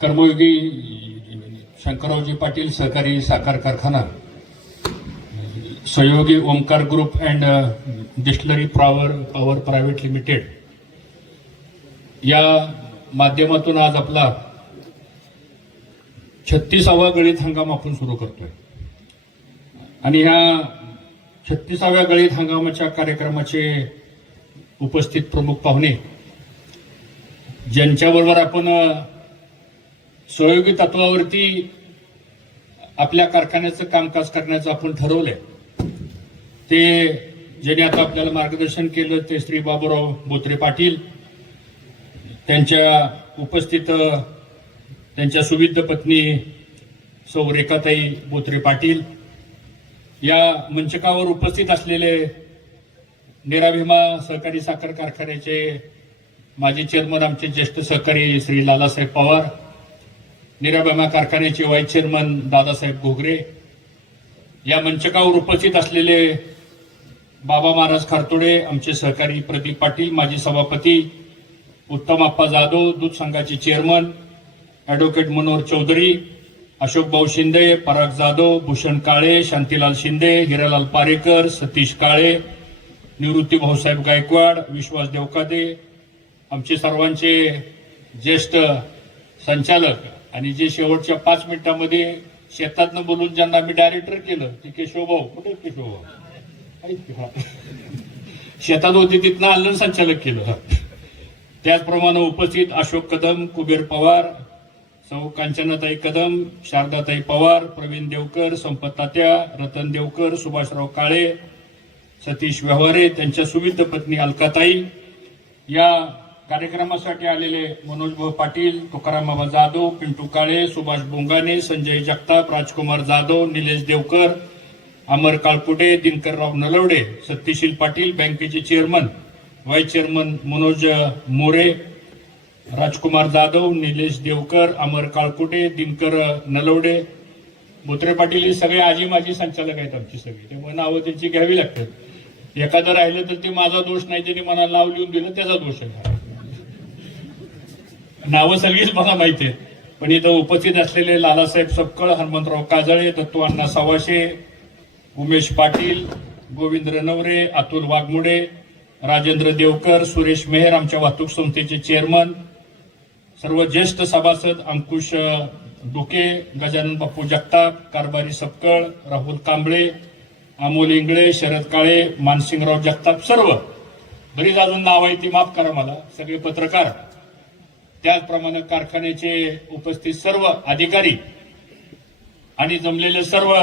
कर्मयोगी शंकररावजी पाटील सहकारी साखर कारखाना सहयोगी Omkar group and distillery power power private limited. या माध्यमातून आज आपला छत्तीसावा गळीत हंगाम आपण सुरू करतोय. आणि ह्या छत्तीसाव्या गळीत हंगामाच्या कार्यक्रमाचे उपस्थित प्रमुख पाहुणे ज्यांच्याबरोबर आपण सहयोगी तत्वावरती आपल्या कारखान्याचं कामकाज करण्याचं आपण ठरवलंय. ते ज्यांनी आता आपल्याला मार्गदर्शन केलं ते श्री बाबूराव बोत्रे पाटील त्यांच्या उपस्थित त्यांच्या सुविध पत्नी सौ रेखाताई बोत्रे पाटील या मंचकावर उपस्थित असलेले निराभिमा सहकारी साखर कारखान्याचे माजी चेअरमन आमचे ज्येष्ठ सहकारी श्री लालासाहेब पवार निराभिमा कारखान्याचे व्हाईस चेअरमन दादासाहेब घोगरे या मंचकावर उपस्थित असलेले बाबा महाराज खारतोडे आमचे सहकारी प्रदीप पाटील माजी सभापती उत्तम आप्पा जाधव दूध संघाचे चेअरमन ॲडव्होकेट मनोहर चौधरी अशोक भाऊ शिंदे पराग जाधव भूषण काळे शांतीलाल शिंदे हिरालाल पारेकर सतीश काळे निवृत्ती भाऊसाहेब गायकवाड विश्वास देवकादे आमचे सर्वांचे ज्येष्ठ संचालक आणि जे शेवटच्या पाच मिनिटांमध्ये शेतातनं बोलून ज्यांना मी डायरेक्टर केलं ते केशवभाऊ कुठे केशवभाऊ शेतात होते तिथनं आणलं संचालक केलं. त्याचप्रमाणे उपस्थित अशोक कदम कुबेर पवार सौ कांचनाताई कदम शारदाताई पवार प्रवीण देवकर संपत तात्या रतन देवकर सुभाषराव काळे सतीश व्यवहारे त्यांच्या सुविध पत्नी अलकाताई. या कार्यक्रमासाठी आलेले मनोज भाऊ पाटील तुकाराम बाबा जाधव पिंटू काळे सुभाष बोंगाने संजय जगताप राजकुमार जाधव निलेश देवकर अमर काळपुटे दिनकरराव नलवडे सत्यशील पाटील बँकेचे chairman vice chairman Manoj More Rajkumar Jadhav Nilesh Devkar Amar Kalkute Dinkar Nalawade. Botre Patil हे सगळे आजी माझी संचालक आहेत आमची सगळी. त्यामुळे नावं त्यांची घ्यावी लागतात. एखादं राहिलं तर ते माझा दोष नाही त्यांनी मला नाव लिहून दिलं त्याचा दोष आहे. नावं सगळीच मला माहिती. आहेत पण इथं उपस्थित असलेले लालासाहेब सपकळ हनुमंतराव काजळे दत्तू अण्णा सवाशे उमेश पाटील गोविंद रनवरे अतुल वाघमोडे राजेंद्र देवकर सुरेश मेहर आमच्या वाहतूक संस्थेचे चेअरमन सर्व ज्येष्ठ सभासद अंकुश डोके गजानन बापू जगताप कारभारी सपकळ राहुल कांबळे अमोल इंगळे शरद काळे मानसिंगराव जगताप सर्व. बरीच अजून नाव आहे ती माफ करा मला. सगळे पत्रकार. त्याचप्रमाणे कारखान्याचे उपस्थित सर्व अधिकारी आणि जमलेले सर्व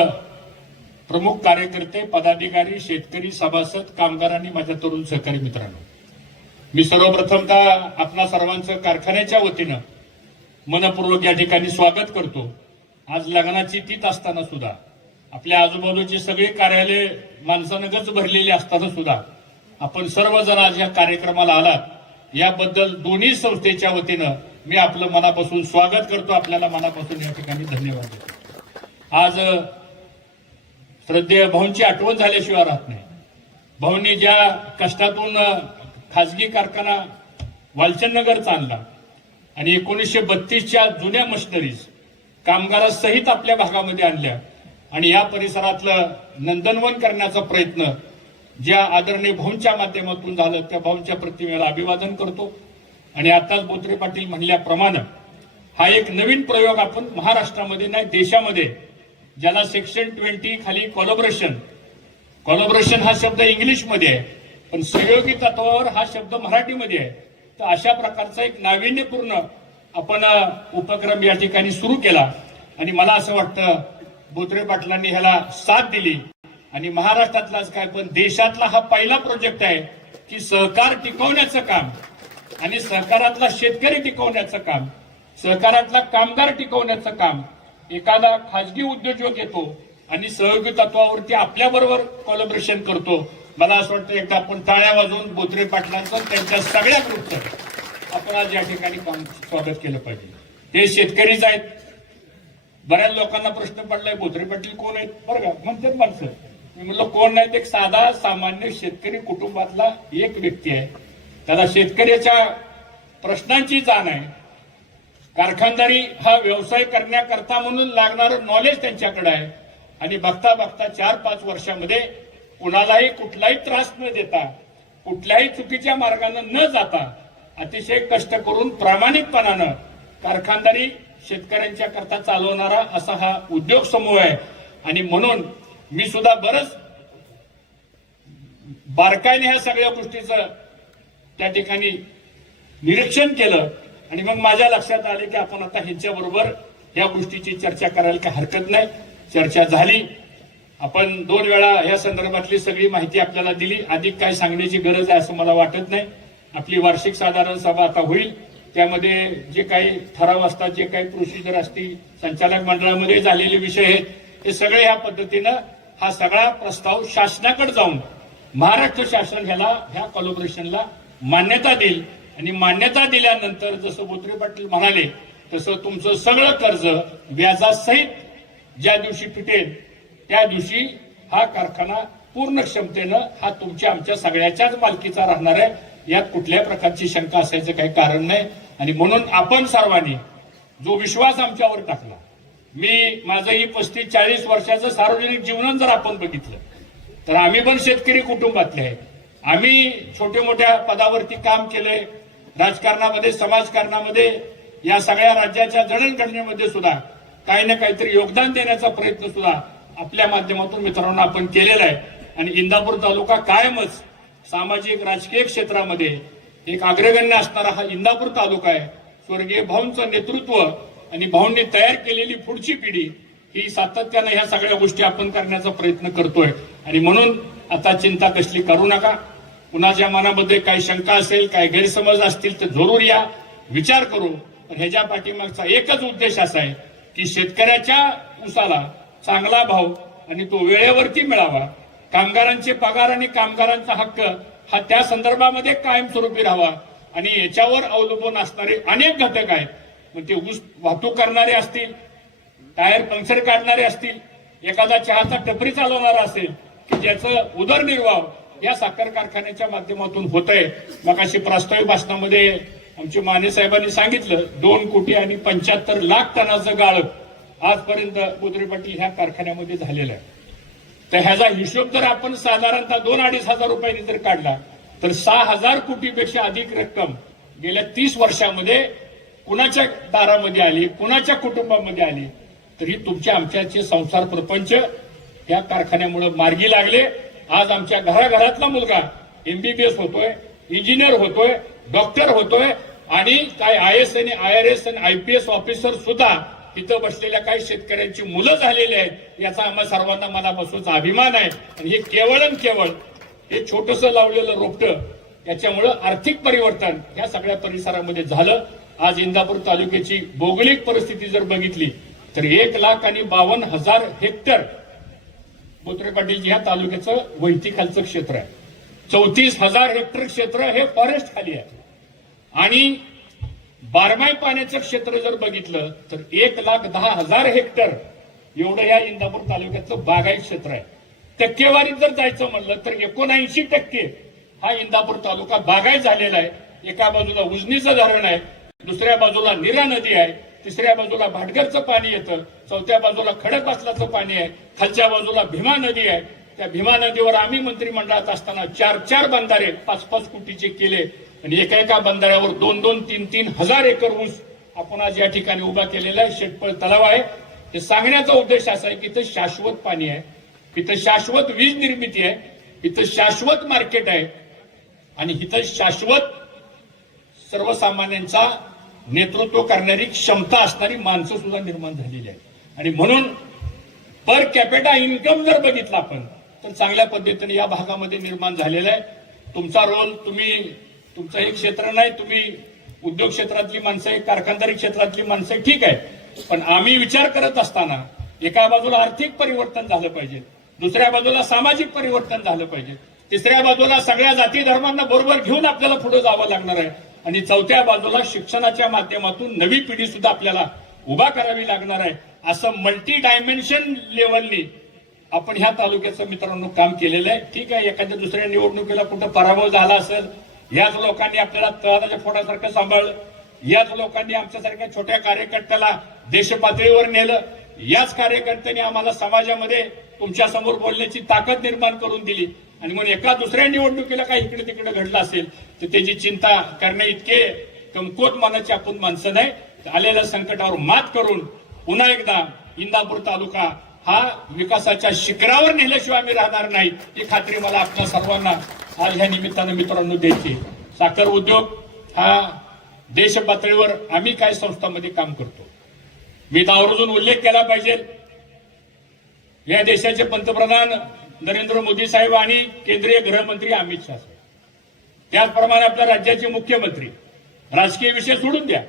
प्रमुख कार्यकर्ते पदाधिकारी शेतकरी सभासद कामगार आणि माझ्या तरुण सहकारी मित्रांनो. मी सर्वप्रथमतः आपणा सर्वांचं कारखान्याच्या वतीनं मनपूर्वक या ठिकाणी स्वागत करतो. आज लग्नाची तीत असताना सुद्धा आपल्या आजूबाजूची सगळी कार्यालय माणसानं गच भरलेली असताना सुद्धा आपण सर्वजण आज या कार्यक्रमाला आलात. याबद्दल दोन्ही संस्थेच्या वतीनं मी आपलं मनापासून स्वागत करतो. आपल्याला मनापासून या ठिकाणी धन्यवाद देतो. आज श्रद्धेय भाऊंची आठवण झाल्याशिवाय राहत नाही. भाऊंनी ज्या कष्टातून खाजगी कारखाना वालचंदनगरचा आणला आणि एकोणीसशे बत्तीसच्या जुन्या मशिनरीज कामगारासहित आपल्या भागामध्ये आणल्या आणि या परिसरातलं नंदनवन करण्याचा प्रयत्न ज्या आदरणीय भाऊंच्या माध्यमातून झालं त्या भाऊंच्या प्रतिमेला अभिवादन करतो. आणि आताच बोत्रे पाटील म्हणल्याप्रमाणे हा एक नवीन प्रयोग आपण महाराष्ट्रामध्ये नाही देशामध्ये ज्याला सेक्शन ट्वेंटी खाली कोलॅबरेशन कोलॅबरेशन हा शब्द इंग्लिशमध्ये आहे पण सहयोगी तत्वावर हा शब्द मराठीमध्ये आहे. तर अशा प्रकारचा एक नाविन्यपूर्ण आपण उपक्रम या ठिकाणी सुरू केला. आणि मला असं वाटतं बोत्रे पाटलांनी ह्याला साथ दिली. आणि महाराष्ट्रातलाच काय पण देशातला हा पहिला प्रोजेक्ट आहे की सहकार टिकवण्याचं काम आणि सहकारातला शेतकरी टिकवण्याचं काम सहकारातला कामगार टिकवण्याचं काम. एखादा खाजगी उद्योजक येतो आणि सहयोगी तत्वावरती आपल्याबरोबर कोलॅबरेशन करतो. मला असं वाटतं एकदा आपण टाळ्या वाजवून बोत्रे पाटलांचं त्यांच्या सगळ्या ग्रुपचं आपण आज या ठिकाणी स्वागत केलं पाहिजे. ते शेतकरीच आहेत. बऱ्याच लोकांना प्रश्न पडलाय बोत्रे पाटील कोण आहेत? बरं का म्हणतात माणसं. मी म्हणलं कोण नाही ते एक साधा सामान्य शेतकरी कुटुंबातला एक व्यक्ती आहे. त्याला शेतकऱ्याच्या प्रश्नांची जाण आहे. कारखानदारी हा व्यवसाय करण्याकरता म्हणून लागणारं नॉलेज त्यांच्याकडे आहे. आणि बघता बघता चार पाच वर्षामध्ये कुणालाही कुठलाही त्रास न देता कुठल्याही चुकीच्या मार्गानं न जाता अतिशय कष्ट करून प्रामाणिकपणानं कारखानदारी शेतकऱ्यांच्या करता चालवणारा असा हा उद्योग समूह आहे. आणि म्हणून मी सुद्धा बरंच बारकाईने ह्या सगळ्या गोष्टीचं त्या ठिकाणी निरीक्षण केलं. आणि मग माझ्या लक्षात आले की आपण आता ह्यांच्याबरोबर या गोष्टीची चर्चा करायला काही हरकत नाही. चर्चा झाली. आपण दोन वेळा या संदर्भातली सगळी माहिती आपल्याला दिली. अधिक काय सांगण्याची गरज आहे असं मला वाटत नाही. आपली वार्षिक साधारण सभा आता होईल. त्यामध्ये जे काही ठराव असतात जे काही प्रोसिजर असतील संचालक मंडळामध्ये झालेले विषय आहेत हे सगळे ह्या पद्धतीनं हा सगळा प्रस्ताव शासनाकडे जाऊन महाराष्ट्र शासन ह्याला ह्या कोलॅबरेशनला मान्यता देईल. आणि मान्यता दिल्यानंतर जसं बोत्रे पाटील म्हणाले तसं तुमचं सगळं कर्ज व्याजासहित ज्या दिवशी फिटेल त्या दिवशी हा कारखाना पूर्ण क्षमतेनं हा तुमच्या आमच्या सगळ्याच्याच मालकीचा राहणार आहे. यात कुठल्याही प्रकारची शंका असायचं काही कारण नाही. आणि म्हणून आपण सर्वांनी जो विश्वास आमच्यावर टाकला मी माझं ही पस्तीस चाळीस वर्षाचं सार्वजनिक जीवन जर आपण बघितलं तर आम्ही पण शेतकरी कुटुंबातले आहे. आम्ही छोटे मोठ्या पदावरती काम केलंय. राजकारणामध्ये समाजकारणामध्ये या सगळ्या राज्याच्या जडणघडणीमध्ये सुद्धा काही ना काहीतरी योगदान देण्याचा प्रयत्न सुद्धा आपल्या माध्यमातून मित्रांनो आपण केलेला आहे. आणि इंदापूर तालुका कायमच सामाजिक राजकीय क्षेत्रामध्ये एक अग्रगण्य असणारा हा इंदापूर तालुका आहे. स्वर्गीय भाऊंचं नेतृत्व आणि भाऊंनी तयार केलेली पुढची पिढी ही सातत्यानं ह्या सगळ्या गोष्टी आपण करण्याचा प्रयत्न करतोय. आणि म्हणून आता चिंता कसली करू नका. कुणाच्या मनामध्ये काही शंका असेल काही गैरसमज असतील तर जरूर या. विचार करू. पण ह्याच्या पाठीमागचा एकच उद्देश असा आहे की शेतकऱ्याच्या उसाला चांगला भाव आणि तो वेळेवरती मिळावा. कामगारांचे पगार आणि कामगारांचा हक्क हा त्या संदर्भामध्ये कायमस्वरूपी राहावा. आणि याच्यावर अवलंबून असणारे अनेक घटक आहेत. मग ते ऊस वाहतूक करणारे असतील टायर पंक्चर काढणारे असतील एखादा चहाचा टपरी चालवणारा असेल की ज्याचं उदरनिर्वाह या साखर कारखान्याच्या माध्यमातून होत आहे मग अशी प्रास्ताविक भाषणामध्ये आमचे माने साहेबांनी सांगितलं दोन कोटी आणि पंच्याहत्तर लाख टनाचं गाळप आजपर्यंत गोदरे पाटील ह्या कारखान्यामध्ये झालेलं आहे. तर ह्याचा हिशोब जर आपण साधारणतः दोन अडीच हजार रुपयांनी जर काढला तर सहा हजार कोटीपेक्षा अधिक रक्कम गेल्या तीस वर्षामध्ये कुणाच्या दारामध्ये आली कुणाच्या कुटुंबामध्ये आली तरी तुमच्या आमच्याचे संसार प्रपंच या कारखान्यामुळे मार्गी लागले. आज आमच्या घराघरातला मुलगा एमबीबीएस होतोय इंजिनियर होतोय डॉक्टर होतोय आणि काय आय एस आणि आय आर एस आणि आय पी एस ऑफिसर सुद्धा इथं बसलेल्या काही शेतकऱ्यांची मुलं झालेली आहेत याचा आम्हा सर्वांना मनापासूनचा अभिमान आहे. आणि हे केवळ आणि केवळ हे छोटस लावलेलं रोपटं याच्यामुळं आर्थिक परिवर्तन या सगळ्या परिसरामध्ये झालं. आज इंदापूर तालुक्याची भौगोलिक परिस्थिती जर बघितली तर एक लाख आणि बावन्न हजार हेक्टर बोत्रे पाटील ह्या तालुक्याचं वैती खालचं क्षेत्र आहे. चौतीस हजार हेक्टर क्षेत्र हे फॉरेस्ट खाली आहे. आणि बारमाई पाण्याचं क्षेत्र जर बघितलं तर एक लाख दहा हजार हेक्टर एवढं या इंदापूर तालुक्याचं बागायत क्षेत्र आहे. टक्केवारीत जर जायचं म्हणलं तर एकोणऐंशी टक्के हा इंदापूर तालुका बागायत झालेला आहे. एका बाजूला उजनीचं धरण आहे दुसऱ्या बाजूला निरा नदी आहे तिसऱ्या बाजूला भाटघरचं पाणी येतं चौथ्या बाजूला खडकवासलाचं पाणी आहे खालच्या बाजूला भीमा नदी आहे. त्या भीमा नदीवर आम्ही मंत्रिमंडळात असताना चार चार बंधारे पाच पाच कोटीचे केले. आणि एका एका बंधाऱ्यावर दोन दोन तीन तीन हजार एकर ऊस आपण आज या ठिकाणी उभा केलेला आहे. शेटपळ तलाव आहे. हे सांगण्याचा उद्देश असा आहे की इथं शाश्वत पाणी आहे. इथं शाश्वत वीज निर्मिती आहे. इथं शाश्वत मार्केट आहे. आणि इथं शाश्वत सर्वसामान्यांचा नेतृत्व करणारी क्षमता असणारी माणसं सुद्धा निर्माण झालेली आहेत. आणि म्हणून पर कॅपिटा इन्कम जर बघितला आपण तर चांगल्या पद्धतीने या भागामध्ये निर्माण झालेला आहे. तुमचा रोल तुम्ही तुमचं हे क्षेत्र नाही तुम्ही उद्योग क्षेत्रातली माणसं आहे कारखानदारी क्षेत्रातली माणसं आहे ठीक आहे. पण आम्ही विचार करत असताना एका बाजूला आर्थिक परिवर्तन झालं पाहिजे दुसऱ्या बाजूला सामाजिक परिवर्तन झालं पाहिजे तिसऱ्या बाजूला सगळ्या जाती धर्मांना बरोबर घेऊन आपल्याला पुढे जावं लागणार आहे. आणि चौथ्या बाजूला शिक्षणाच्या माध्यमातून नवी पिढी सुद्धा आपल्याला उभा करावी लागणार आहे. असं मल्टी डायमेन्शन लेवलनी आपण ह्या तालुक्याचं मित्रांनो काम केलेलं आहे. ठीक आहे एखाद्या दुसऱ्या निवडणुकीला कुठं पराभव झाला असेल याच लोकांनी आपल्याला तळाच्या फोडासारखं सांभाळलं. याच लोकांनी आमच्यासारख्या छोट्या कार्यकर्त्याला देशपातळीवर नेलं. याच कार्यकर्त्यांनी आम्हाला समाजामध्ये तुमच्यासमोर बोलण्याची ताकद निर्माण करून दिली. आणि म्हणून एका दुसऱ्या निवडणुकीला काही इकडे तिकडे घडलं असेल तर त्याची चिंता करणे इतके कमकोत मानाची आपण माणसं नाही. आलेल्या संकटावर मात करून पुन्हा एकदा इंदापूर तालुका हा विकासाच्या शिखरावर नेल्याशिवाय आम्ही राहणार नाही ही खात्री मला आपल्या सर्वांना आज ह्या निमित्तानं मित्रांनो द्यायची साखर उद्योग हा देश पातळीवर आम्ही काय संस्थांमध्ये काम करतो? मी तर आवर्जून उल्लेख केला पाहिजे. या देशाचे पंतप्रधान नरेंद्र मोदी साहेब आणि केंद्रीय गृहमंत्री अमित शहा साहेब. त्याचप्रमाणे आपल्या राज्याचे मुख्यमंत्री. राजकीय विषय सोडून द्या.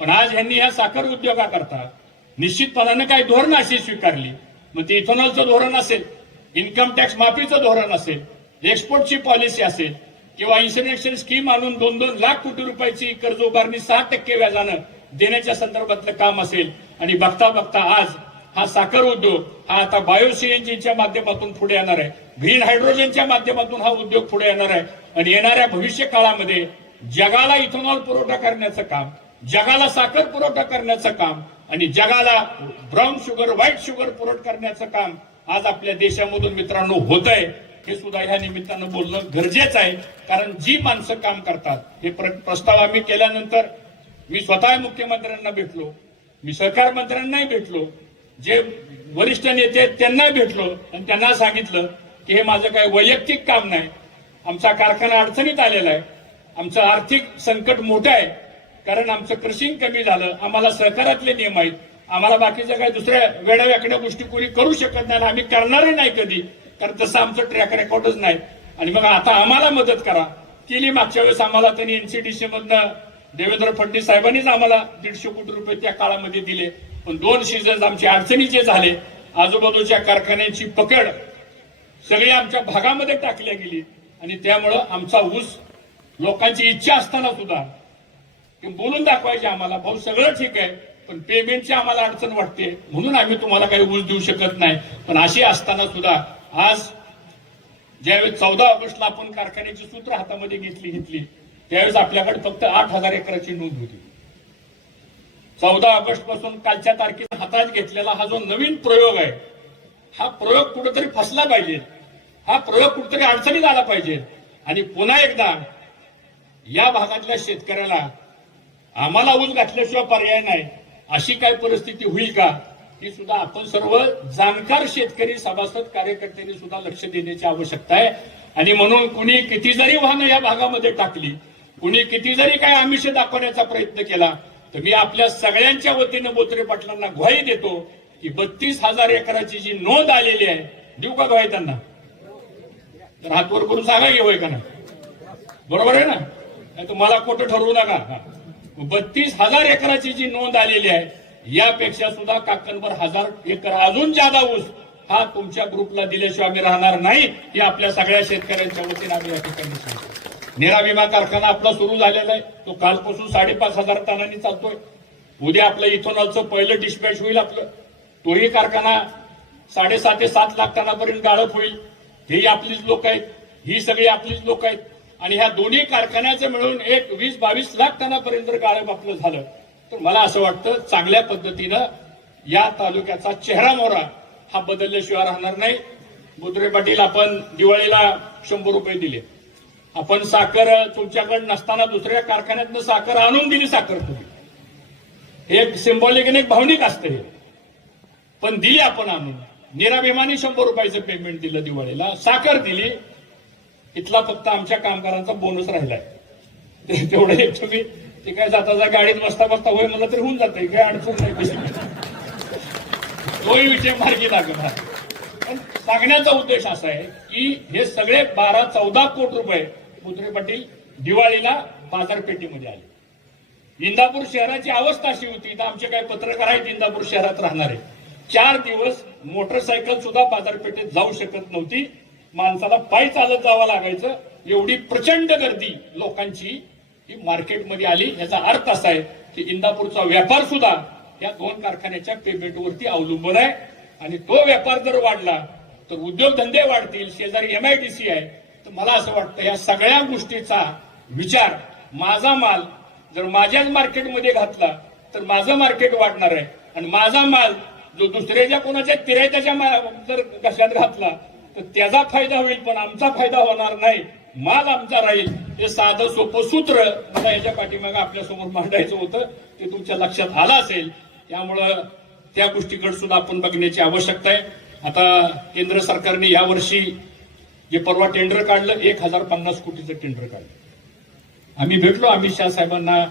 पण आज यांनी ह्या साखर उद्योगाकरता निश्चितपणानं काही धोरणं अशी स्वीकारली. मग ते इथेनॉलचं धोरण असेल इन्कम टॅक्स माफीचं धोरण असेल एक्सपोर्टची पॉलिसी असेल किंवा इन्शुरन्स स्कीम आणून दोन दोन लाख कोटी रुपयाची कर्ज उभारणी सहा टक्के व्याजानं देण्याच्या संदर्भातलं काम असेल. आणि बघता बघता आज हा साखर उद्योग हा आता बायोसीएनजीच्या माध्यमातून पुढे येणार आहे. ग्रीन हायड्रोजनच्या माध्यमातून हा उद्योग पुढे येणार आहे. आणि येणाऱ्या भविष्य काळामध्ये जगाला इथेनॉल पुरवठा करण्याचं काम जगाला साखर पुरवठा करण्याचं काम आणि जगाला ब्राऊन शुगर व्हाईट शुगर पुरवठा करण्याचं काम आज आपल्या देशामधून मित्रांनो होत आहे हे सुद्धा ह्या निमित्तानं बोलणं गरजेचं आहे. कारण जी माणसं काम करतात हे प्र- प्रस्ताव आम्ही केल्यानंतर मी स्वतः मुख्यमंत्र्यांना भेटलो मी सहकार मंत्र्यांनाही भेटलो जे वरिष्ठ नेते त्यांना भेटलो आणि त्यांना सांगितलं की हे माझं काही वैयक्तिक काम नाही. आमचा कारखाना अडचणीत आलेला आहे. आमचं आर्थिक संकट मोठं आहे. कारण आमचं क्रशिंग कमी झालं. आम्हाला सहकारातले नियम आहेत. आम्हाला बाकीच्या काही दुसऱ्या वेड्या गोष्टी कोणी करू शकत नाही आम्ही करणारही नाही कधी. कारण तसं आमचं ट्रॅक रेकॉर्डच नाही. आणि मग आता आम्हाला मदत करा. केली मागच्या वेळेस आम्हाला त्यांनी एनसीडीसी मधनं देवेंद्र फडणवीस साहेबांनीच आम्हाला दीडशे कोटी रुपये त्या काळामध्ये दिले. पण दोन सीझन आमचे अडचणीचे झाले. आजूबाजूच्या कारखान्यांची पकड सगळी आमच्या भागामध्ये टाकल्या गेली. आणि त्यामुळं आमचा ऊस लोकांची इच्छा असताना सुद्धा बोलून दाखवायचे आम्हाला भाऊ सगळं ठीक आहे पण पेमेंटची आम्हाला अडचण वाटते. म्हणून आम्ही तुम्हाला काही ऊस देऊ शकत नाही. पण अशी असताना सुद्धा आज ज्यावेळेस चौदा ऑगस्टला आपण कारखान्याची सूत्र हातामध्ये घेतली घेतली त्यावेळेस आपल्याकडे फक्त आठ हजार एकराची नोंद होती. चौदा ऑगस्टपासून कालच्या तारखेला हातात घेतलेला हा जो नवीन प्रयोग आहे हा प्रयोग कुठेतरी फसला पाहिजे. हा प्रयोग कुठेतरी अडचणीत आला पाहिजे. आणि पुन्हा एकदा या भागातल्या शेतकऱ्याला आम्हाला ऊस घातल्याशिवाय पर्याय नाही. अशी काय परिस्थिती होईल का? ही सुद्धा आपण सर्व जाणकार शेतकरी सभासद कार्यकर्त्यांनी सुद्धा लक्ष देण्याची आवश्यकता आहे. आणि म्हणून कुणी किती जरी वाहनं या भागामध्ये टाकली कुणी किती जरी काय आमिष दाखवण्याचा प्रयत्न केला तर मी आपल्या सगळ्यांच्या वतीनं बोत्रे पाटलांना ग्वाही देतो की बत्तीस हजार एकराची जी नोंद आलेली आहे देऊ का ग्वाही त्यांना? तर हातवर करून सांगा की का ना बरोबर आहे ना? नाही तर मला खोटं ठरवू नका. बत्तीस हजार एकराची जी नोंद आलेली आहे यापेक्षा सुद्धा काकणभर हजार एकर अजून जादा ऊस हा तुमच्या ग्रुपला दिल्याशिवाय आम्ही राहणार नाही हे आपल्या सगळ्या शेतकऱ्यांच्या वतीने आम्ही या ठिकाणी सांगतो. निरा विमा कारखाना आपला सुरू झालेला आहे. तो कालपासून साडेपाच हजार टनांनी चालतोय. उद्या आपलं इथोनॉलचं पहिलं डिस्पॅच होईल आपलं. तोही कारखाना साडेसात ते सात लाख टनापर्यंत गाळप होईल. हेही आपलीच लोक आहेत. ही सगळी आपलीच लोक आहेत. आणि ह्या दोन्ही कारखान्याचं मिळून एक वीस बावीस लाख टनापर्यंत गाळप आपलं झालं. तर मला असं वाटतं चांगल्या पद्धतीनं या तालुक्याचा चेहरा मोहरा हा बदलल्याशिवाय राहणार नाही. बुद्रे पाटील आपण दिवाळीला शंभर रुपये दिले. आपण साखर तुमच्याकडे नसताना दुसऱ्या कारखान्यातनं साखर आणून दिली साखर तुम्ही. हे एक सिंबॉलिक आणि एक भावनिक असतं हे. पण दिली आपण आणून. निराभिमानी शंभर रुपयाचं पेमेंट दिलं दिवाळीला. साखर दिली. इथला फक्त आमच्या कामगारांचा बोनस राहिलाय. तेवढं एक तुम्ही ते काय जाता जा गाडीत बसता बसता होय म्हणलं तरी होऊन जातं. काय अडचण नाही कशी तोही विषय मार्गी लागणार. पण सांगण्याचा उद्देश असा आहे की हे सगळे बारा चौदा कोटी रुपये मुत्रे पाटील दिवाळीला बाजारपेठेमध्ये आले. इंदापूर शहराची अवस्था अशी होती इथं आमचे काही पत्रकार आहेत इंदापूर शहरात राहणारे. चार दिवस मोटरसायकल सुद्धा बाजारपेठेत जाऊ शकत नव्हती. माणसाला पायी चालत जावं लागायचं. एवढी प्रचंड गर्दी लोकांची ही मार्केटमध्ये आली. याचा अर्थ असा आहे की इंदापूरचा व्यापार सुद्धा या दोन कारखान्याच्या पेमेंटवरती अवलंबून आहे. आणि तो व्यापार जर वाढला तर उद्योगधंदे वाढतील शेजारी एमआयडीसी आहे. तर मला असं वाटतं या सगळ्या गोष्टीचा विचार माझा माल जर माझ्याच मार्केटमध्ये घातला तर माझं मार्केट वाढणार आहे. आणि माझा माल जो दुसऱ्याच्या कोणाच्या तिरायत्याच्या मा- जर कशात घातला तर त्याचा फायदा होईल पण आमचा फायदा होणार नाही. माल आमचा राहील. हे साधं सोपं सूत्र मला याच्या पाठीमागे आपल्यासमोर मांडायचं होतं. ते तुमच्या लक्षात आलं असेल. त्यामुळं त्या गोष्टीकडे सुद्धा आपण बघण्याची आवश्यकता आहे. आता केंद्र सरकारने यावर्षी जे परवा टेंडर काढलं एक हजार पन्नास कोटीचं टेंडर काढलं. आम्ही भेटलो अमित शहा साहेबांना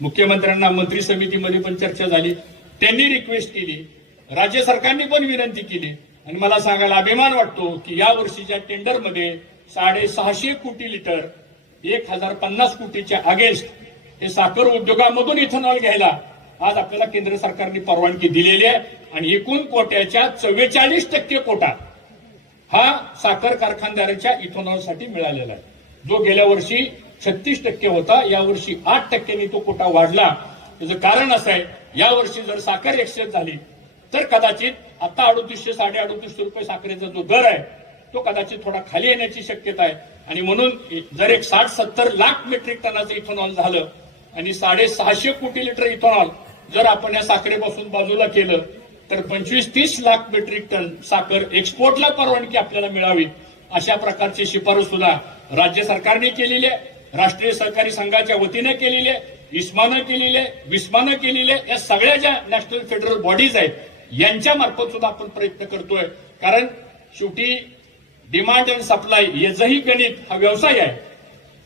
मुख्यमंत्र्यांना मंत्री समितीमध्ये पण चर्चा झाली. त्यांनी रिक्वेस्ट केली. राज्य सरकारने पण विनंती केली. आणि मला सांगायला अभिमान वाटतो की या वर्षीच्या टेंडरमध्ये साडेसहाशे कोटी लिटर एक हजार पन्नास कोटीच्या अगेन्स्ट हे साखर उद्योगामधून इथेनॉल घ्यायला आज आपल्याला केंद्र सरकारने परवानगी दिलेली आहे. आणि एकूण कोट्याच्या चव्वेचाळीस टक्के कोटा हा साखर कारखानदाराच्या इथेनॉलसाठी मिळालेला आहे. जो गेल्या वर्षी छत्तीस टक्के होता यावर्षी आठ टक्क्यांनी तो कोटा वाढला. त्याचं कारण असं आहे यावर्षी जर साखर एक्सचेंज झाली तर कदाचित आता अडोतीसशे साडे अडोतीसशे रुपये साखरेचा जो दर आहे तो कदाचित थोडा खाली येण्याची शक्यता आहे. आणि म्हणून जर एक साठ सत्तर लाख मेट्रिक टनाचं इथेनॉल झालं आणि साडेसहाशे कोटी लिटर इथेनॉल जर आपण या साखरेपासून बाजूला केलं तर पंचवीस तीस लाख मेट्रिक टन साखर एक्सपोर्टला परवानगी आपल्याला मिळावी अशा प्रकारची शिफारस सुद्धा राज्य सरकारने केलेली आहे. राष्ट्रीय सहकारी संघाच्या वतीने केलेली आहे. इस्मानं केलेली आहे. विस्मानं केलेली आहे. या सगळ्या ज्या नॅशनल फेडरल बॉडीज आहेत यांच्या मार्फत सुद्धा आपण प्रयत्न करतोय. कारण शेवटी डिमांड अँड सप्लाय याचंही गणित हा व्यवसाय आहे.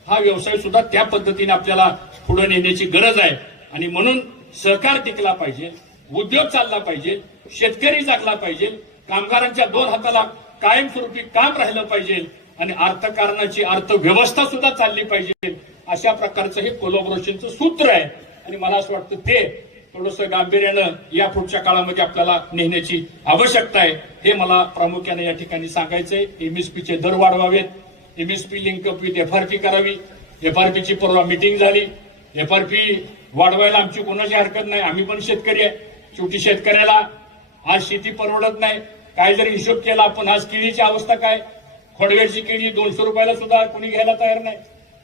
हा व्यवसाय सुद्धा त्या पद्धतीने आपल्याला पुढे नेण्याची गरज आहे. आणि म्हणून सहकार टिकला पाहिजे उद्योग चालला पाहिजे शेतकरी जगला पाहिजे. कामगारांच्या दोन हाताला कायमस्वरूपी काम राहिलं पाहिजे. आणि अर्थकारणाची अर्थव्यवस्था सुद्धा चालली पाहिजे. अशा प्रकारचं हे कोलॅबोरेशनचं सूत्र आहे. आणि मला असं वाटतं ते थोडस गांभीर्यानं या पुढच्या काळामध्ये आपल्याला नेण्याची आवश्यकता आहे. हे मला प्रामुख्याने या ठिकाणी सांगायचंय. एमएसपीचे दर वाढवावेत. MSP link up with FRP करावी. एफआरपीची परवा मिटिंग झाली. एफआरपी वाढवायला आमची कोणाची हरकत नाही. आम्ही पण शेतकरी आहे. शेवटी शेतकऱ्याला आज शेती परवडत नाही. काही जरी हिशोब केला आपण आज केळीची अवस्था काय? खोडवेडची केळी दोनशे रुपयाला सुद्धा कोणी घ्यायला तयार नाही.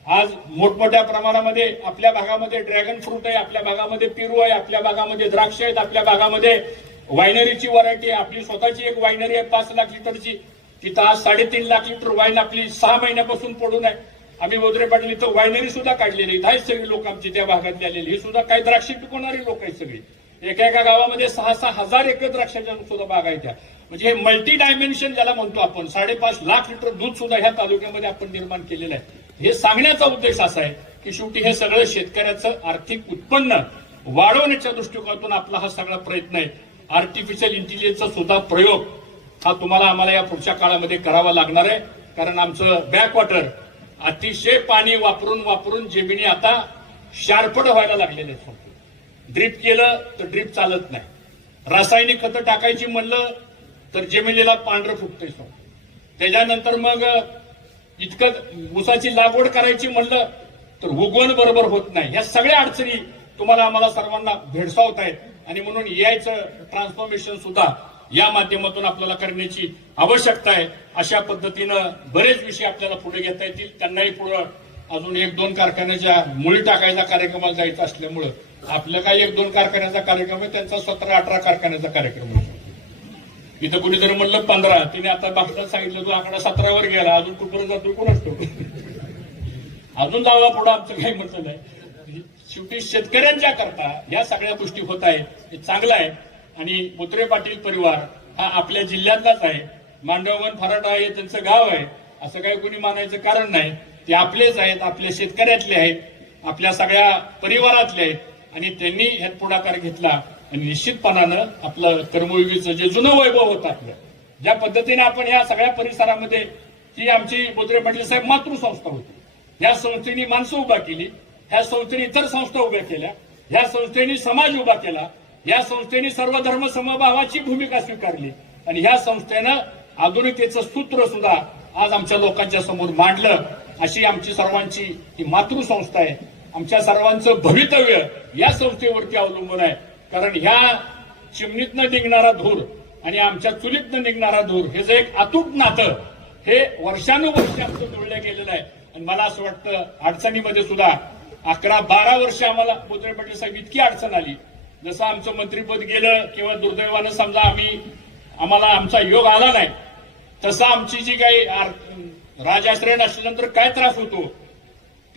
आज मोठमोठ्या प्रमाणामध्ये आपल्या भागामध्ये ड्रॅगन फ्रूट आहे आपल्या भागामध्ये पेरू आहे आपल्या भागामध्ये द्राक्ष आहेत आपल्या भागामध्ये वायनरीची व्हरायटी आहे. आपली स्वतःची एक वायनरी आहे पाच लाख लिटरची. तिथं आज साडेतीन लाख लिटर वाईन आपली सहा महिन्यापासून पडून आहे. आम्ही बोधरे पाटील इथं वायनरी सुद्धा काढलेली आहेत. सगळी लोक आमची त्या भागात आलेली. ही सुद्धा काही द्राक्षे पिकवणारी लोक आहेत सगळी. एका एका गावामध्ये सहा सहा हजार एकर द्राक्षाच्या सुद्धा बागायच्या म्हणजे हे मल्टी डायमेन्शन ज्याला म्हणतो आपण साडेपाच लाख लिटर दूध सुद्धा ह्या तालुक्यामध्ये आपण निर्माण केलेलं आहे. हे सांगण्याचा उद्देश असा आहे की शेवटी हे सगळं शेतकऱ्याचं आर्थिक उत्पन्न वाढवण्याच्या दृष्टिकोनातून आपला हा सगळा प्रयत्न आहे. आर्टिफिशियल इंटेलिजन्सचा सुद्धा प्रयोग हा तुम्हाला आम्हाला या पुढच्या काळामध्ये करावा लागणार आहे. कारण आमचं बॅकवॉटर अतिशय पाणी वापरून वापरून जमिनी आता शार्पड व्हायला लागलेले आहेत ड्रीप केलं तर ड्रीप चालत नाही. रासायनिक खतं टाकायची म्हणलं तर जमिनीला पांढरं फुटतंय त्याच्यानंतर मग इतकं ऊसाची लागवड करायची म्हणलं तर उगवण बरोबर होत नाही. या सगळ्या अडचणी तुम्हाला आम्हाला सर्वांना भेडसावत आहेत. आणि म्हणून यायचं ट्रान्सफॉर्मेशन सुद्धा या माध्यमातून आपल्याला करण्याची आवश्यकता आहे. अशा पद्धतीनं बरेच विषय आपल्याला पुढे घेता येतील. त्यांनाही पुढं अजून एक दोन कारखान्याच्या मुळी टाकायचा कार्यक्रमाला जायचं असल्यामुळं आपलं काही एक दोन कारखान्याचा कार्यक्रम आहे त्यांचा सतरा अठरा कारखान्याचा कार्यक्रम आहे इथं जर म्हणलं पंधरा तिने आता बापला सांगितलं तो आकडा सतरावर गेला अजून कुठपर्यंत जातो कोण असतो अजून जावा पुढं आमचं काही म्हटलं नाही. म्हणजे शेवटी शेतकऱ्यांच्या करता या सगळ्या गोष्टी होत आहेत हे चांगलं आहे. आणि मुत्रे पाटील परिवार हा आपल्या जिल्ह्यातलाच आहे. मांडवगण फराटा हे त्यांचं गाव आहे. असं काही कोणी मानायचं कारण नाही. ते आपलेच आहेत आपल्या शेतकऱ्यातले आहेत आपल्या सगळ्या परिवारातले आहेत. आणि त्यांनी ह्यात पुढाकार घेतला आणि निश्चितपणानं आपलं कर्मयोगीचं जे जुनं वैभव होतं आपलं ज्या पद्धतीने आपण या सगळ्या परिसरामध्ये ही आमची बोत्रे पाटील साहेब मातृसंस्था होती. या संस्थेने माणसं उभा केली ह्या संस्थेने इतर संस्था उभ्या केल्या ह्या संस्थेने समाज उभा केला या संस्थेने सर्व धर्म समभावाची भूमिका स्वीकारली आणि ह्या संस्थेनं आधुनिकतेचं सूत्र सुद्धा आज आमच्या लोकांच्या समोर मांडलं अशी आमची सर्वांची ही मातृसंस्था आहे. आमच्या सर्वांचं भवितव्य या संस्थेवरती अवलंबून आहे. कारण ह्या चिमणीतनं निघणारा धूर आणि आमच्या चुलीतनं निघणारा धूर हे जे एक अतूट नातं हे वर्षानुवर्षी आमचं जोडलं गेलेलं आहे. आणि मला असं वाटतं अडचणीमध्ये सुद्धा अकरा बारा वर्ष आम्हाला बोत्रे पाटील साहेब इतकी अडचण आली. जसं आमचं मंत्रीपद गेलं किंवा दुर्दैवानं समजा आम्ही आम्हाला आमचा योग आला नाही तसं आमची जी काही राजाश्रय नसल्यानंतर काय त्रास होतो?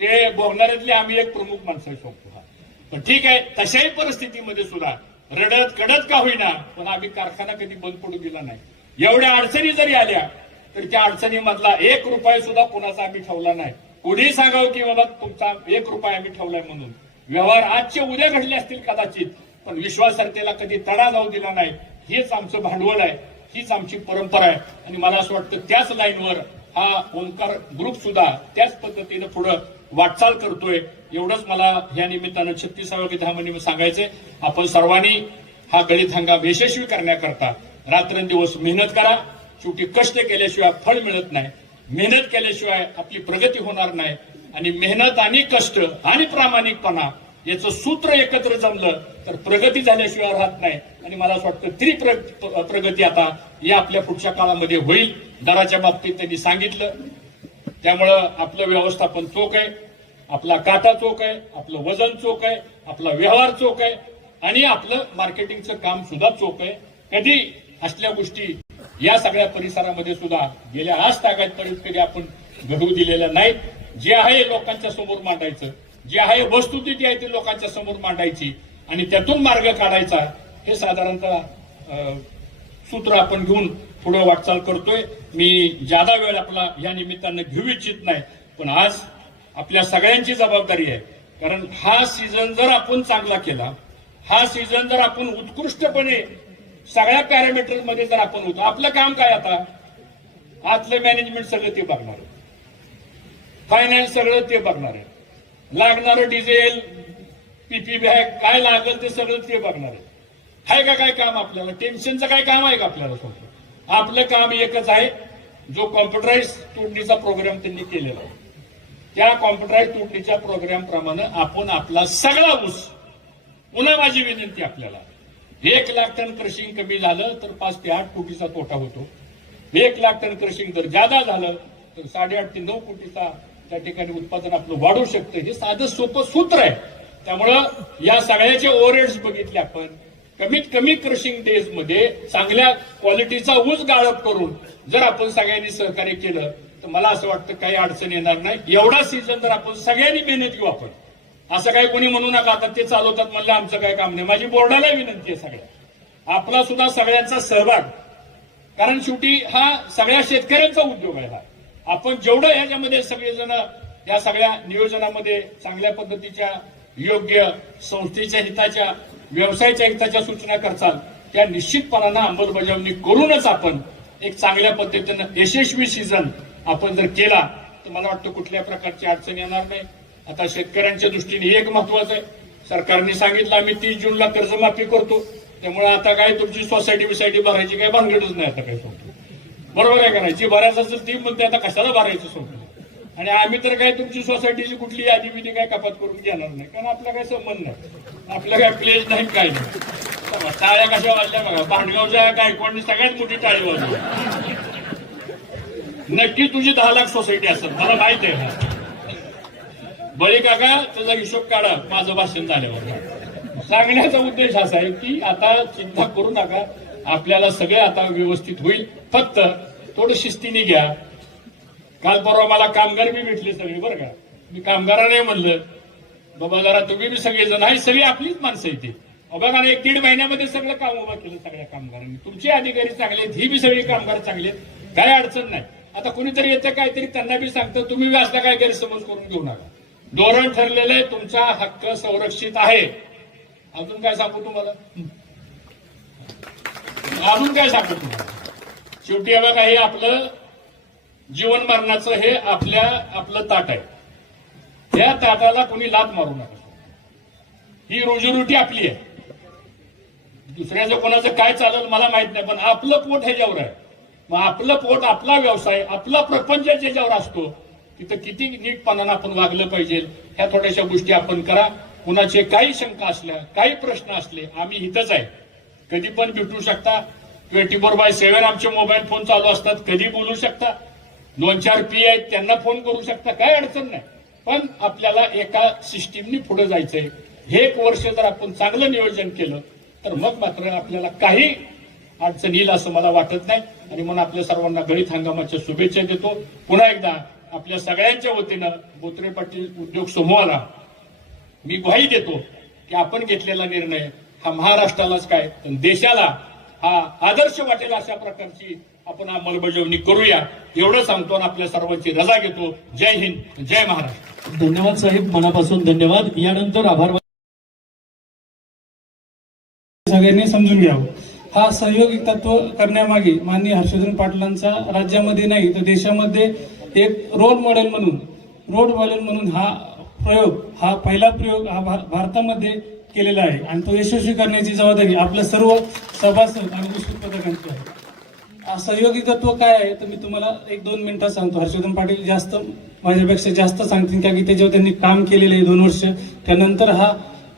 ते भोगणाऱ्यातले आम्ही एक प्रमुख माणसं सोबतो पण ठीक आहे तशाही परिस्थितीमध्ये सुद्धा रडत कडत का होईना पण आम्ही कारखाना कधी बंद पडू दिला नाही. एवढ्या अडचणी जरी आल्या तर त्या अडचणीमधला एक रुपया सुद्धा कोणाचा आम्ही ठेवला नाही. कोणीही सांगावं की बाबा तुमचा एक रुपया आम्ही ठेवलाय म्हणून. व्यवहार आजचे उद्या घडले असतील कदाचित पण विश्वासार्हतेला कधी तडा जाऊ दिला नाही. हेच आमचं भांडवल आहे हीच आमची परंपरा आहे. आणि मला असं वाटतं त्याच लाईनवर हा ओंकार ग्रुप सुद्धा त्याच पद्धतीनं पुढं वाटचाल करतोय एवढंच मला या निमित्तानं छत्तीसाव्या विधानामध्ये सांगायचंय. आपण सर्वांनी हा गळीत हंगाम यशस्वी करण्याकरता रात्रंदिवस मेहनत करा. शेवटी कष्ट केल्याशिवाय फळ मिळत नाही. मेहनत केल्याशिवाय आपली प्रगती होणार नाही. आणि मेहनत आणि कष्ट आणि प्रामाणिकपणा याचं सूत्र एकत्र जमलं तर प्रगती झाल्याशिवाय राहत नाही. आणि मला असं वाटतं त्री प्र- प्रगती आता या आपल्या पुढच्या काळामध्ये होईल. दराच्या बाबतीत त्यांनी सांगितलं. त्यामुळं आपलं व्यवस्थापन चोख आहे आपला काटा चोख आहे आपलं वजन चोख आहे आपला व्यवहार चोख आहे आणि आपलं मार्केटिंगचं काम सुद्धा चोख आहे. कधी असल्या गोष्टी या सगळ्या परिसरामध्ये सुद्धा गेल्या आज तागायतपर्यंत कधी आपण घडवू दिलेलं नाही जे आहे लोकांच्या समोर मांडायचं जे आहे वस्तुस्थिती आहे ती लोकांच्या समोर मांडायची आणि त्यातून मार्ग काढायचा हे साधारणतः सूत्र आपण घेऊन पुढे वाटचाल करतोय. मी जादा वेळ आपला या निमित्तानं घेऊ इच्छित नाही पण आज आपल्या सगळ्यांची जबाबदारी आहे. कारण हा सीझन जर आपण चांगला केला हा सीझन जर आपण उत्कृष्टपणे सगळ्या पॅरामीटरमध्ये जर आपण होतो आपलं काम काय आता? आतलं मॅनेजमेंट सगळं ते बघणार आहे. फायनान्स सगळं ते बघणार आहे. लागणारं डिझेल पीपी बॅग काय लागेल ते सगळं ते बघणार आहे. आहे का काय काम आपल्याला? टेन्शनचं काय काम आहे का आपल्याला समजा आपलं काम एकच आहे जो कॉम्प्युटराईज तोडणीचा प्रोग्राम त्यांनी केलेला आहे. त्या कॉम्प्युटराईज तोडणीच्या प्रोग्राम प्रमाणे आपण आपला सगळा ऊस पुन्हा माझी विनंती आपल्याला. एक लाख टन क्रशिंग कमी झालं तर पाच ते आठ कोटीचा तोटा होतो. एक लाख टन क्रशिंग जर जादा झालं तर साडेआठ ते नऊ कोटीचा त्या ठिकाणी उत्पादन आपलं वाढू शकतं. हे साधं सोपं सूत्र आहे. त्यामुळं या सगळ्याचे ओव्हरहेड्स बघितले आपण. कमीत कमी क्रशिंग डेजमध्ये चांगल्या क्वालिटीचा ऊस गाळप करून जर आपण सगळ्यांनी सहकार्य केलं तर मला असं वाटतं काही अडचण येणार नाही. एवढा सीझन जर आपण सगळ्यांनी मेहनत घेऊ आपण असं काही कोणी म्हणू नका आता ते चालवतात म्हणलं आमचं काही काम नाही. माझी बोर्डाला विनंती आहे सगळ्या. आपला सुद्धा सगळ्यांचा सहभाग. कारण शेवटी हा सगळ्या शेतकऱ्यांचा उद्योग आहे हा. आपण जेवढं ह्याच्यामध्ये सगळेजण या सगळ्या नियोजनामध्ये चांगल्या पद्धतीच्या योग्य संस्थेच्या हिताच्या व्यवसायाच्या हिताच्या सूचना करचाल त्या निश्चितपणानं अंमलबजावणी करूनच आपण एक चांगल्या पद्धतीनं यशस्वी सीझन आपण जर केला तर मला वाटतं कुठल्या प्रकारची अडचण येणार नाही. आता शेतकऱ्यांच्या दृष्टीने हे एक महत्वाचं आहे. सरकारने सांगितलं आम्ही तीस जूनला कर्जमाफी करतो. त्यामुळे आता काय तुमची सोसायटी बिसायटी भरायची काय भानगडच नाही आता काय सोडतो. बरोबर आहे का नाही? जी भरायचं असेल ती म्हणते आता कशाला भरायचं सोडतो? आणि आम्ही तर काय तुमची सोसायटीची कुठली यादी बिदी काय कपात करून घेणार नाही. कारण आपला काय संबंध नाही. आपला काय प्लेस नाही काय नाही. टाळ्या कशा वाजल्या बघा. भांडगावच्या गायकवाडने सगळ्यात मोठी टाळी वाजली नक्की तुझी दहा लाख सोसायटी असतात मला माहीत आहे. बळी काका त्याचा हिशोब काढा. माझं भाषण झाल्यावर. सांगण्याचा उद्देश असा आहे की आता चिंता करू नका. आपल्याला सगळे आता व्यवस्थित होईल. फक्त थोडं शिस्तीने घ्या. काल परवा मला कामगार बी भेटले सगळे बरं का. मी कामगारा नाही म्हणलं बाबा जरा तुम्ही बी सगळेजण आहे सगळी आपलीच माणसं येते बघा एक दीड महिन्यामध्ये सगळं काम उभं केलं सगळ्या कामगारांनी. तुमचे अधिकारी चांगले आहेत ही बी सगळी कामगार चांगले आहेत. काय अडचण नाही. आता कुणीतरी येतं काहीतरी त्यांना बी सांगतं तुम्ही बी असला काय गैरसमज करून घेऊ नका. धोरण ठरलेलं आहे तुमचा हक्क संरक्षित आहे. अजून काय सांगू तुम्हाला? अजून काय सांगू तुम्हाला? शेवटी बघा हे आपलं जीवन मरणाचं हे आपल्या आपलं ताट आहे. त्या ताटाला कोणी लात मारू नका. ही रोजीरोटी आपली आहे. दुसऱ्याचं कोणाचं काय चालेल मला माहीत नाही पण आपलं पोट ह्याच्यावर आहे मग आपलं पोट आपला व्यवसाय आपला प्रपंच ज्याच्यावर असतो तिथं किती नीटपणानं आपण वागलं पाहिजे ह्या थोड्याशा गोष्टी आपण करा. कुणाचे काही शंका असल्या काही प्रश्न असले आम्ही इथंच आहे. कधी पण भेटू शकता. ट्वेंटी फोर बाय सेव्हन आमचे मोबाईल फोन चालू असतात कधी बोलू शकता. दोन चार पी आहेत त्यांना फोन करू शकता काय अडचण नाही. पण आपल्याला एका सिस्टीमनी पुढे जायचंय. हे एक वर्ष जर आपण चांगलं नियोजन केलं तर मग मात्र आपल्याला काही अडचण येईल असं मला वाटत नाही. आणि म्हणून आपल्या सर्वांना गळीत हंगामाच्या शुभेच्छा देतो. पुन्हा एकदा आपल्या सगळ्यांच्या वतीनं बोत्रे पाटील उद्योग समूहाला मी ग्वाही देतो की आपण घेतलेला निर्णय हा महाराष्ट्रालाच काय पण देशाला हा आदर्श वाटेल अशा प्रकारची आपण अंमलबजावणी करूया. एवढं सांगतो आणि आपल्या सर्वांची रजा घेतो. जय हिंद जय महाराष्ट्र. धन्यवाद साहेब मनापासून धन्यवाद. यानंतर आभार सगळ्यांनी समजून घ्यावं हा सहयोगी तत्व करण्यामागे माननीय हर्षवर्धन पाटलांचा राज्यामध्ये नाही तर देशामध्ये एक रोल मॉडेल म्हणून रोल मॉडेल म्हणून हा प्रयोग हा पहिला प्रयोग हा भार- भारतामध्ये केलेला आहे. आणि तो यशस्वी करण्याची जबाबदारी आपल्या सर्व सभासद आणि ऊस उत्पादकांची आहे. हा सहयोगी तत्व काय आहे? तर मी तुम्हाला एक दोन मिनिटात सांगतो. हर्षवर्धन पाटील जास्त माझ्यापेक्षा जास्त सांगतील का की त्याच्यावर त्यांनी काम केलेलं आहे दोन वर्ष त्यानंतर हा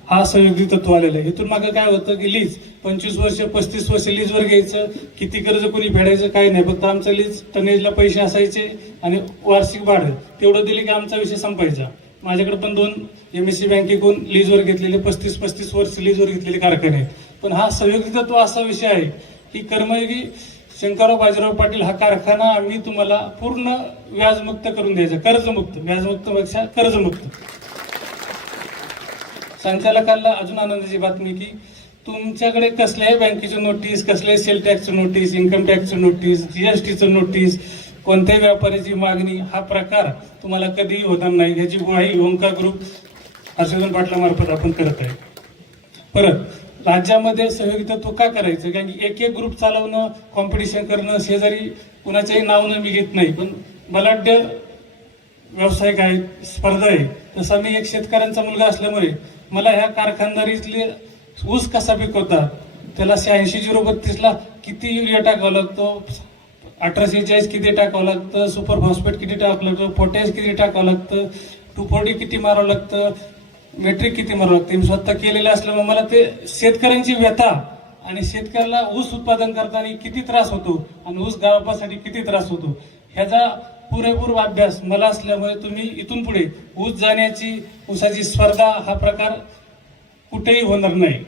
हा सहयोगी तत्व आलेलं आहे. इथून मागं काय होतं की लीज पंचवीस वर्ष पस्तीस वर्ष लीजवर घ्यायचं किती कर्ज कोणी फेडायचं काही नाही. फक्त आमचं लीज टनेजला पैसे असायचे आणि वार्षिक भाडं तेवढं दिले की आमचा विषय संपायचा. माझ्याकडे पण दोन एम एस सी बँकेकडून लीजवर घेतलेले पस्तीस पस्तीस वर्ष लीजवर घेतलेले कारखाने आहेत. पण हा सहयोगी तत्व असा विषय आहे की कर्मयोगी शंकरराव बाजीराव पाटील हा कारखाना आम्ही तुम्हाला पूर्ण व्याजमुक्त करून द्यायचा कर्जमुक्त व्याजमुक्तपेक्षा कर्जमुक्त. संचालकाला अजून आनंदाची बातमी की तुमच्याकडे कसल्याही बँकेची नोटीस कसल्याही सेल टॅक्सचं नोटीस इन्कम टॅक्सचं नोटीस जीएसटीचं नोटीस कोणत्याही व्यापाऱ्याची मागणी हा प्रकार तुम्हाला कधीही होणार नाही. ह्याची ग्वाही ओंकार ग्रुप हर्षवर्धन पाटलामार्फत आपण करत आहे. परत राज्यामध्ये सहयोगी का करायचं? कारण की एक एक ग्रुप चालवणं कॉम्पिटिशन करणं शेजारी कुणाच्याही नावनं मी घेत नाही. पण बलाढ्य व्यावसायिक आहे स्पर्धा आहे तसा मी एक शेतकऱ्यांचा मुलगा असल्यामुळे मला ह्या कारखानदारीतले ऊस कसा पिकवतात त्याला शहाऐंशी झिरो बत्तीसला किती युरिया टाकावा लागतो? अठराशे चाळीस किती टाकावं लागतं? सुपर फॉस्फेट किती टाकावं लागतं पोटॅश किती टाकावं लागतं? टू फोर्टी किती मारावं लागतं? मेट्रिक किती मारावं लागते? मी स्वतः केलेलं असल्यामुळे मला ते शेतकऱ्यांची व्यथा आणि शेतकऱ्याला ऊस उत्पादन करताना किती त्रास होतो आणि ऊस गावासाठी किती त्रास होतो? ह्याचा पुरेपूर अभ्यास मला असल्यामुळे तुम्ही इथून पुढे ऊस जाण्याची ऊसाची स्पर्धा हा प्रकार कुठेही होणार नाही.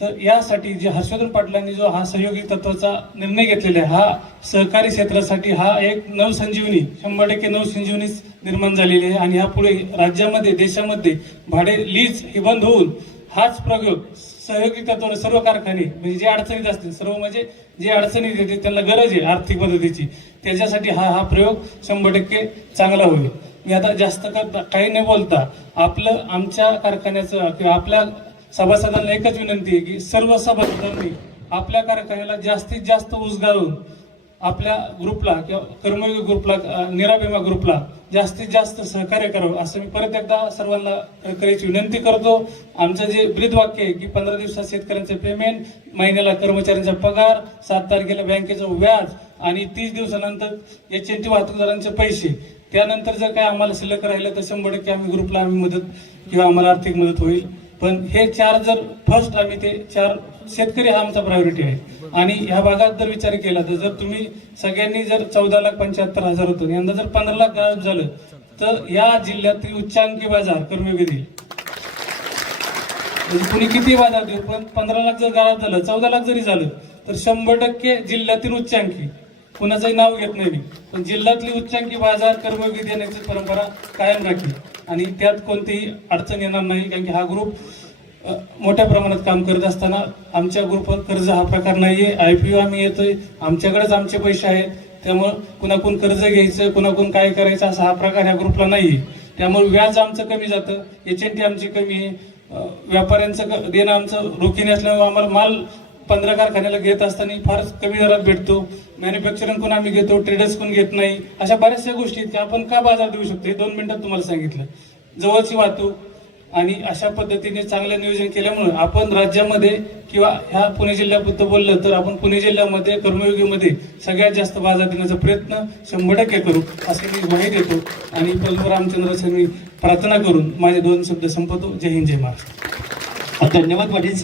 तर यासाठी जे हर्षवर्धन पाटलांनी जो हा सहयोगी तत्वाचा निर्णय घेतलेला आहे हा सहकारी क्षेत्रासाठी हा एक नवसंजीवनी शंभर टक्के नवसंजीवनीच निर्माण झालेली आहे आणि यापुढे राज्यामध्ये देशामध्ये भाडे लीज हे बंद होऊन हाच प्रयोग सहयोगी तत्वाने सर्व कारखाने म्हणजे जे अडचणीत असतील सर्व म्हणजे जे अडचणीत येते त्यांना गरज आहे आर्थिक मदतीची. त्याच्यासाठी हा हा प्रयोग शंभर टक्के चांगला होईल. मी आता जास्त करता काही न बोलता आपलं आमच्या कारखान्याचं किंवा आपल्या सभासदांना एकच विनंती आहे की सर्व सभासदांनी आपल्या कारखान्याला जास्तीत जास्त उजगारून आपल्या ग्रुपला किंवा कर्मयोगी ग्रुपला निराभिमा ग्रुपला जास्तीत जास्त सहकार्य करावं असं मी परत एकदा सर्वांना करायची विनंती करतो. आमचं जे ब्रीद वाक्य आहे की पंधरा दिवसात शेतकऱ्यांचं पेमेंट महिन्याला कर्मचाऱ्यांचा पगार सात तारखेला बँकेचं व्याज आणि तीस दिवसानंतर एच एन टी वाहतूकदारांचे पैसे. त्यानंतर जर काय आम्हाला शिल्लक राहिलं तर शंभर टक्के आम्ही ग्रुपला आम्ही मदत किंवा आम्हाला आर्थिक मदत होईल. पण हे चार जर फर्स्ट आम्ही ते चार शेतकरी हा आमचा प्रायोरिटी आहे. आणि ह्या भागात जर विचार केला तर जर तुम्ही सगळ्यांनी जर चौदा लाख पंच्याहत्तर हजार होतो यंदा जर पंधरा लाख गायब झालं तर या जिल्ह्यातील उच्चांकी बाजार कर्मविधी म्हणजे कुणी किती बाजार देऊ पण पंधरा लाख जर गाळात झालं चौदा लाख जरी झालं तर शंभर टक्के जिल्ह्यातील उच्चांकी. कुणाचंही नाव घेत नाही मी. पण जिल्ह्यातली उच्चांकी बाजार कर्मविधी देण्याची परंपरा कायम राखली. आणि त्यात कोणतीही अडचण येणार नाही कारण की हा ग्रुप मोठ्या प्रमाणात काम करत असताना आमच्या ग्रुपवर कर्ज हा प्रकार नाहीये. ओ आम्ही येतोय. आमच्याकडेच आमचे पैसे आहेत. त्यामुळं कुणाकडून कर्ज घ्यायचं कुणाकडून काय करायचं असा हा प्रकार ह्या ग्रुपला नाहीये. त्यामुळे व्याज आमचं कमी जातं. एच एन टी आमची कमी आहे. व्यापाऱ्यांचं देणं आमचं रोखीने असल्यामुळे आम्हाला माल पंधरा कारखान्याला घेत असताना फारच कमी दरात भेटतो. मॅन्युफॅक्चरिंग कोण आम्ही घेतो ट्रेडर्स कोण घेत नाही. अशा बऱ्याचशा गोष्टी आहेत आपण का बाजार देऊ शकतो? हे दोन मिनिटात तुम्हाला सांगितलं. जवळची वाहतूक आणि अशा पद्धतीने चांगलं नियोजन केल्यामुळे आपण राज्यामध्ये किंवा ह्या पुणे जिल्ह्याबद्दल बोललं तर आपण पुणे जिल्ह्यामध्ये कर्मयोगीमध्ये सगळ्यात जास्त बाजार देण्याचा प्रयत्न शंभर टक्के करू असे मी ग्वाही देतो. आणि प्रभू रामचंद्र मी प्रार्थना करून माझे दोन शब्द संपवतो. जय हिंद जय महाराष्ट्र. धन्यवाद पाटील